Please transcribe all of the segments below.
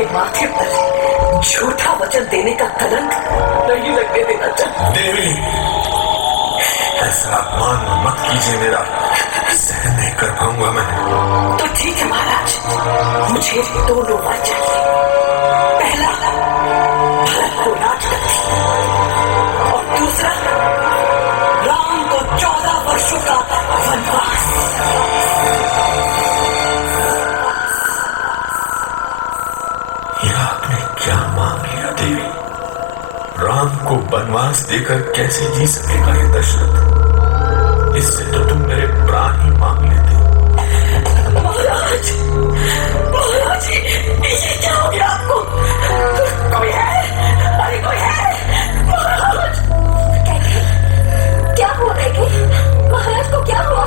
के माथे पर झूठा वचन देने का कलंक नहीं लगने देना चाहता। देवी, ऐसा अपमान मत कीजिए, मेरा सहन नहीं कर पाऊंगा मैं। तो ठीक है महाराज, मुझे दोनों वर चाहिए। पहला, भरत को राजगद्दी, और दूसरा, राम को 14 वर्षों का वनवास। यह आपने क्या मांग लिया देवी? राम को वनवास देकर कैसे जी सकेगा ये दशरथ? इससे तो तुम मेरे प्राण ही मांग लेते। महाराज, महाराज, ये क्या हो गया आपको? कोई है? अरे कोई है? महाराज, क्या हुआ कैकेयी? महाराज को क्या हुआ?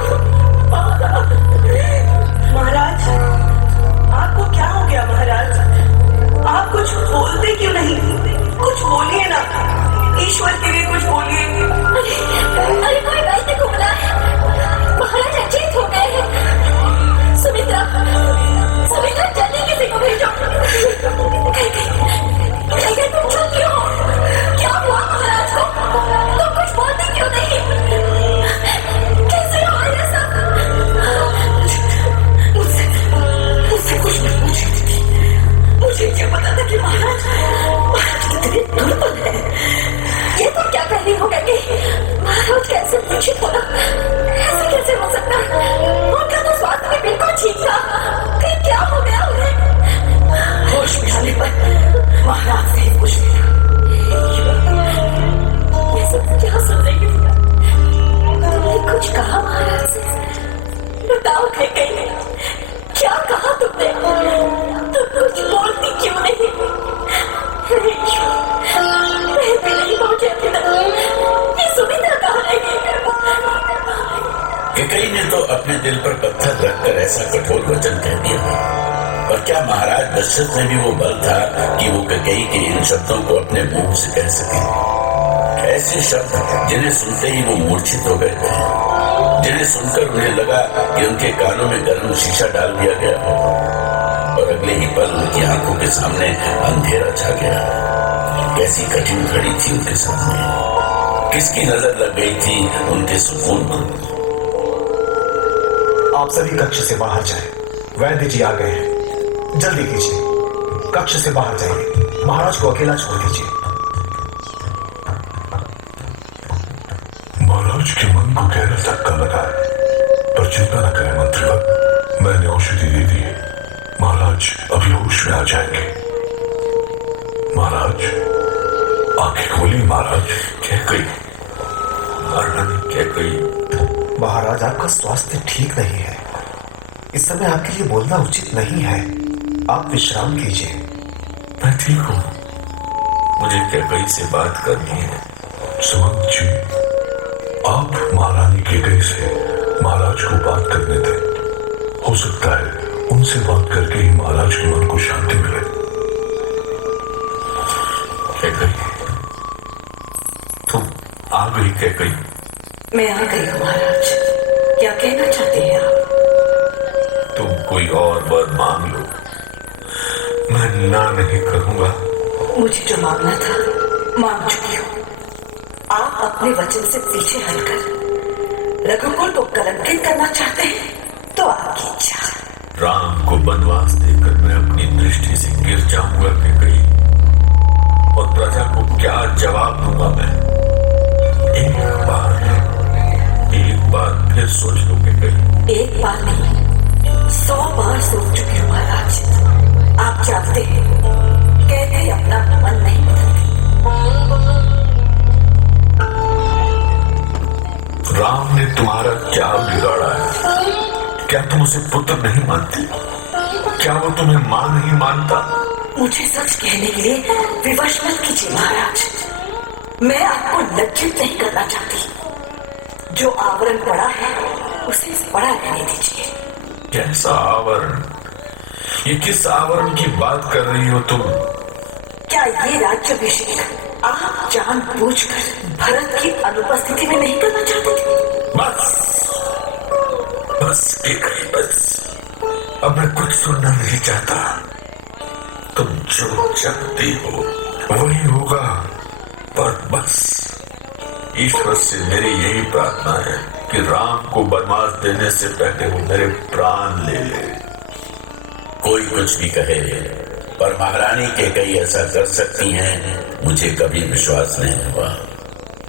महाराज, आपको क्या हो गया महाराज? आप कुछ बोलते क्यों नहीं? कुछ बोलिए ना, ईश्वर के लिए कुछ बोलिए। अरे कोई वैसे को बुला है। महाराज अचेत हो गए हैं। सुमित्रा, सुमित्रा जल्दी किसी को भेजो। कैकेयी तुम चुप क्यों हो? क्या हुआ महाराज को? तुम कुछ बोलते क्यों नहीं? कैसे हो ये सब? मुझसे कुछ नहीं पूछी थी। मुझे क्या पता था कि महाराज कितने दुर्बल है। ये तुम क्या कह रही हो कैकेयी? महाराज कैसे मूर्छित होना? ऐसे कैसे हो सकता है? उनका तो स्वास्थ्य भी बिल्कुल ठीक था। फिर क्या हो गया उन्हें? होश में आने पर महाराज से कुछ मिला। ये सब क्या सुन रही हूँ? तुमने कुछ कहा महाराज से? बताओ कैकेयी, क्या कहा तुमने? तुम कुछ बोलती क्यों नहीं? मैं भी नहीं पहुंचे अभी तक। ये सुमित्रा कहाँ रह गई? कैकेयी ने तो अपने दिल पर पत्थर रखकर ऐसा कठोर वचन कह दिया। और क्या महाराज दशरथ में भी वो बल था कि वो कैकेयी के इन शब्दों को अपने मुंह से कह सके? ऐसे शब्द जिन्हें सुनते ही वो मूर्छित हो गए थे, जिन्हें सुनकर उन्हें लगा कि उनके कानों में गर्म शीशा डाल दिया गया हो, और अगले ही पल उनकी आंखों के सामने अंधेरा छा गया। कैसी कठिन घड़ी थी उनके सामने। किसकी नजर लग गई थी उनके सुकून को? आप सभी कक्ष से बाहर जाएं। वैद्य जी आ गए हैं, जल्दी कीजिए। कक्ष से बाहर जाइए, महाराज को अकेला छोड़ दीजिए। महाराज के मन को गहरा धक्का लगा है, पर चिंता न करें मंत्रीवर, मैंने औषधि दे दी है। महाराज अभी होश में आ जाएंगे। महाराज, आंखें खोली महाराज। कैकेयी, महारानी कैकेयी। महाराज, आपका स्वास्थ्य ठीक नहीं है। इस समय आपके लिए बोलना उचित नहीं है। आप विश्राम कीजिए। मैं ठीक हूँ, मुझे कैकेयी से बात करनी है। सुमंत जी, आप महारानी कैकेयी से महाराज को बात करने दें। हो सकता है उनसे बात करके ही महाराज के मन को शांति मिले। कैकेयी, तुम आ गई कैकेयी? मैं आ गई हूँ महाराज। क्या कहना चाहते हैं आप? तुम कोई और वर मांग लो, मैं ना नहीं करूंगा। मुझे जो मांगना था मांग चुकी हूँ। आप अपने वचन से पीछे हटकर रघुकुल को कलंकित करना चाहते हैं तो आपकी इच्छा। राम को वनवास देकर मैं अपनी दृष्टि से गिर जाऊंगा कैकेयी, और प्रजा को क्या जवाब दूंगा मैं? एक बार फिर सोच लो कैकेयी। एक बार नहीं, 100 बार सोच चुकी हूँ महाराज। आप जानते हैं कैकेयी अपना मन नहीं बदलती। राम ने तुम्हारा क्या बिगाड़ा है? क्या तुम उसे पुत्र नहीं मानती? क्या वो तुम्हें मां नहीं मानता? मुझे सच कहने के लिए विवश मत कीजिए महाराज। मैं आपको लज्जित नहीं करना चाहती। जो आवरण पड़ा है उसे पड़ा रहने दीजिए। कैसा आवरण? ये किस आवरण की बात कर रही हो तुम? क्या ये राज्याभिषेक आप जानबूझकर भरत की अनुपस्थिति में नहीं करना चाहते थे? बस कैकेयी, बस। अब मैं कुछ सुनना नहीं चाहता। तुम जो चाहती हो वही होगा, पर बस ईश्वर से मेरी यही प्रार्थना है कि राम को वनवास देने से पहले वो मेरे प्राण ले ले। कोई कुछ भी कहे, पर महारानी के कई ऐसा कर सकती हैं, मुझे कभी विश्वास नहीं हुआ।